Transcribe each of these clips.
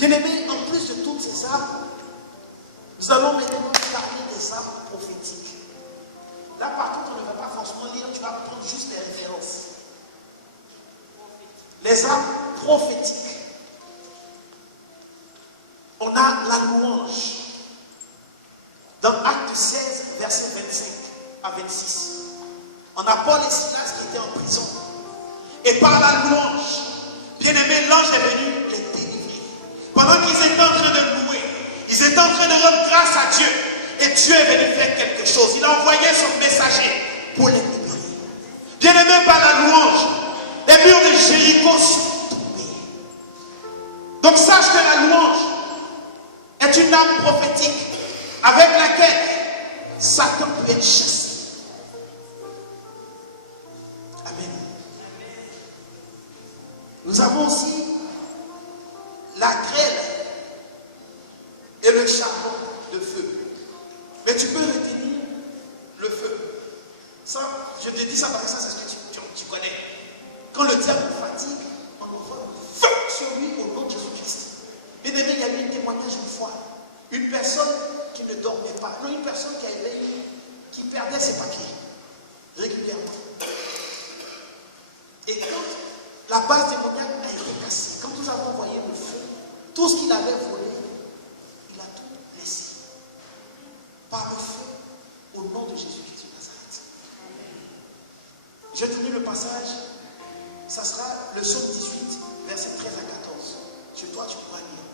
Bien-aimés, en plus de toutes ces armes, nous allons maintenant parler des armes prophétiques. Là, par contre, on ne va pas forcément lire, tu vas prendre juste les références. Les armes prophétiques. On a la louange. Dans Acte 16, verset 25 à 26. On a Paul et Silas qui étaient en prison. Et par la louange, bien-aimé, l'ange est venu les délivrer. Pendant qu'ils étaient en train de louer, ils étaient en train de rendre grâce à Dieu. Et Dieu est venu faire quelque chose. Il a envoyé son messager pour les libérer. Bien-aimé, par la louange, les murs de Jéricho sont tombés. Donc sache que la louange est une arme prophétique avec laquelle Satan peut être chassé. Amen. Nous avons aussi la grêle et le charbon de feu. Mais tu peux retenir le feu. Ça, je te dis ça parce que ça, c'est ce que tu connais. Quand le diable fatigue, on envoie le feu sur lui au nom de Jésus-Christ. Bien aimé, il y a eu un témoignage une fois. Une personne qui ne dormait pas. Non, une personne qui perdait ses papiers régulièrement. Et quand la base démoniaque a été cassée, quand nous avons envoyé le feu, tout ce qu'il avait volé, il a tout laissé. Par le feu, au nom de Jésus-Christ de Nazareth. Je vais donner le passage. Ça sera le psaume 18, versets 13 à 14. Chez toi, tu pourras lire.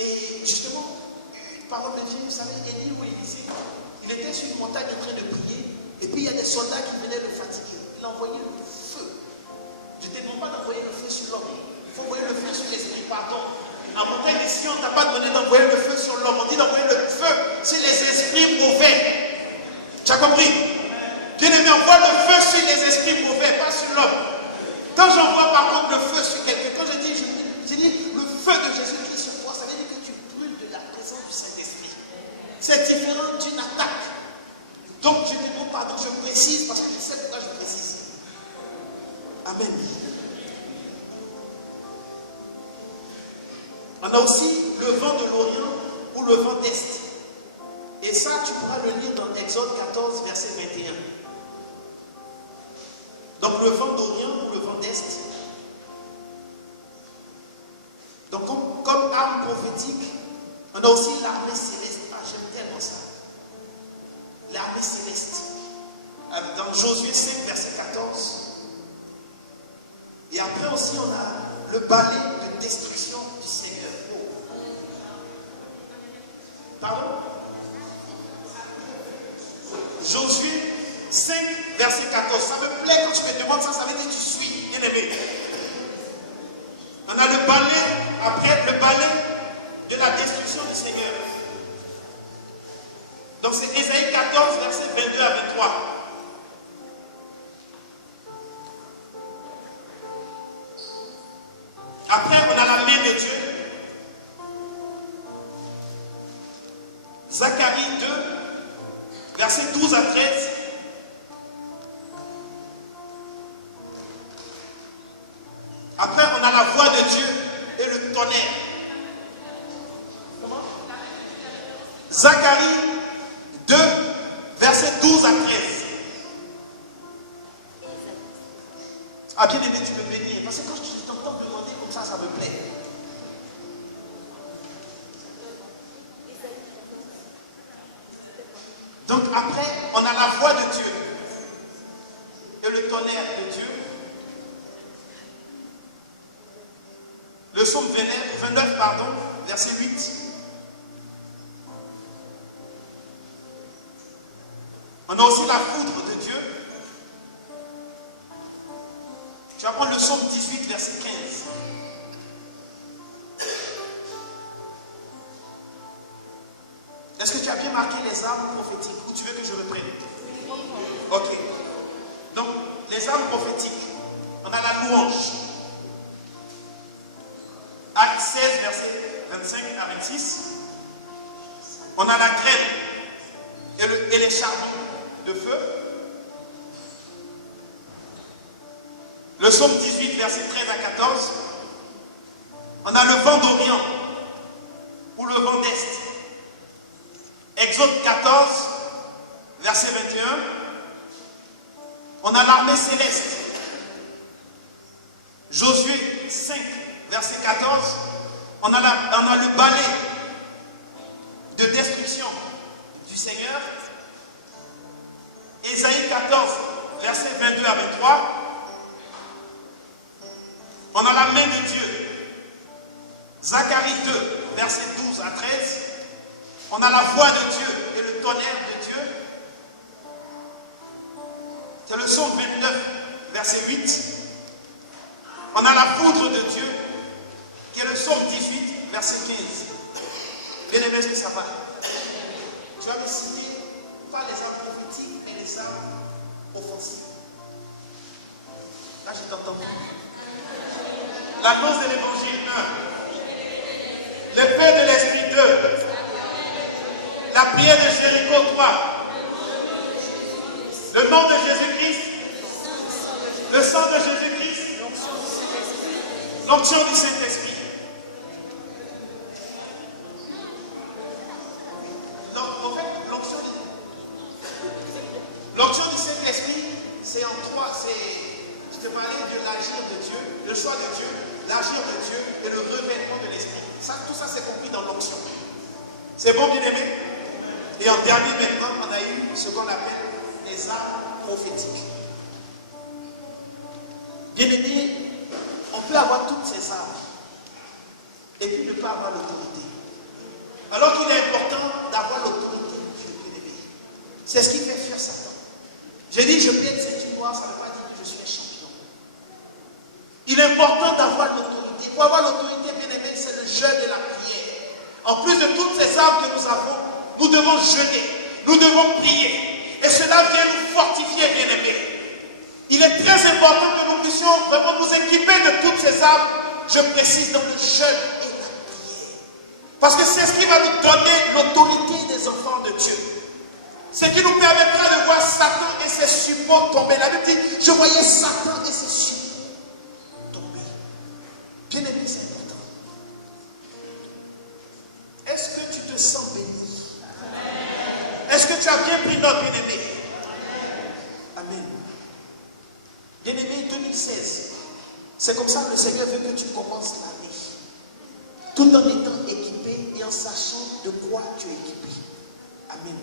Et justement, une parole de Dieu, vous savez, Élie ou Élisée, il était sur une montagne en train de prier, et puis il y a des soldats qui venaient le fatiguer. Il a envoyé le feu. Je ne te demande pas d'envoyer le feu sur l'homme. Il faut envoyer le feu sur l'esprit, pardon. En montagne ici, on ne t'a pas demandé d'envoyer le feu sur l'homme. On dit d'envoyer le feu sur les esprits mauvais. Tu as compris? Bien-aimé, envoie le feu sur les esprits mauvais, pas sur l'homme. Quand j'envoie par contre le feu sur quelqu'un, quand je dis le feu de Jésus-Christ sur toi, ça veut dire que tu brûles de la présence du Saint-Esprit. C'est différent d'une attaque. Donc je demande pardon, je précise parce que je sais pourquoi je précise. Amen. On a aussi le vent de l'Orient ou le vent d'Est. Et ça, tu pourras le lire dans Exode 14, verset 21. Donc le vent d'Orient ou le vent d'Est. Donc comme arme prophétique, on a aussi l'armée céleste. Ah, j'aime tellement ça. L'armée céleste. Dans Josué 5, verset 14. Et après aussi, on a le balai de destruction du Seigneur. Pardon? Josué 5, verset 14. Ça me plaît quand tu me demandes ça, ça veut dire que tu suis, bien aimé. On a le balai, après le balai de la destruction du Seigneur. Donc c'est Ésaïe 14, verset 22 à 23. Après, on a la main de Dieu. Zacharie 2, versets 12 à 13. Après, on a la voix de Dieu et le tonnerre. Comment? Zacharie 2, versets 12 à 13. Ah, bien aimé, tu peux bénir. Parce que quand je t'entends demander comme ça me plaît. Donc après, on a la voix de Dieu et le tonnerre de Dieu. Le psaume 29, verset 8. On a aussi la foudre de Dieu. Tu vas prendre le psaume 18, verset 15. Est-ce que tu as bien marqué les armes prophétiques ou tu veux que je reprenne? Ok. Donc, les armes prophétiques, on a la louange. Acte 16, verset 25 à 26. On a la grêle et les charbons de feu. Le psaume 18, verset 13 à 14. On a le vent d'Orient ou le vent d'Est. Exode 14, verset 21. On a l'armée céleste. Josué 5, verset 14. On a le balai de destruction du Seigneur. Ésaïe 14, verset 22 à 23. On a la main de Dieu. Zacharie 2, verset 12 à 13. On a la voix de Dieu et le tonnerre de Dieu. C'est le psaume 29, verset 8. On a la foudre de Dieu, qui est le psaume 18, verset 15. Bien aimé, est-ce que ça va? Tu vas me citer pas les armes prophétiques, mais les armes offensives. Là, je t'entends. L'annonce de l'évangile 1. Le fait de l'esprit 2. La prière de Jéricho 3. Le nom de Jésus-Christ. Le sang de Jésus-Christ. L'onction du Saint-Esprit. Donc, en fait, l'onction du Saint-Esprit, c'est en trois. Je te parlais de l'agir de Dieu, le choix de Dieu, l'agir de Dieu et le revêtement de l'Esprit. Tout ça, c'est compris dans l'onction. C'est bon, bien aimé? Et en dernier, maintenant, on a eu ce qu'on appelle les armes prophétiques. Bien aimé, on peut avoir toutes ces armes et puis ne pas avoir l'autorité. Alors qu'il est important d'avoir l'autorité de Dieu, bien aimé. C'est ce qui fait fuir Satan. J'ai dit, je peux être cette noire, ça ne veut pas dire que je suis un champion. Il est important d'avoir l'autorité. Pour avoir l'autorité, bien aimé, c'est le jeûne et la prière. En plus de toutes ces armes que nous avons, nous devons jeûner, nous devons prier. Et cela vient nous fortifier, bien aimé. Il est très important que nous puissions vraiment nous équiper de toutes ces armes, je précise, dans le jeûne et la prière. Parce que c'est ce qui va nous donner l'autorité des enfants de Dieu. Ce qui nous permettra de voir Satan et ses suppôts tomber. La Bible dit, je voyais Satan et ses suppôts tomber. Bien aimé, c'est important. Est-ce que tu te sens béni? Est-ce que tu as bien pris note, bien aimé? Amen. Bien aimé, 2016, c'est comme ça que le Seigneur veut que tu commences l'année. Tout en étant équipé et en sachant de quoi tu es équipé. Amen.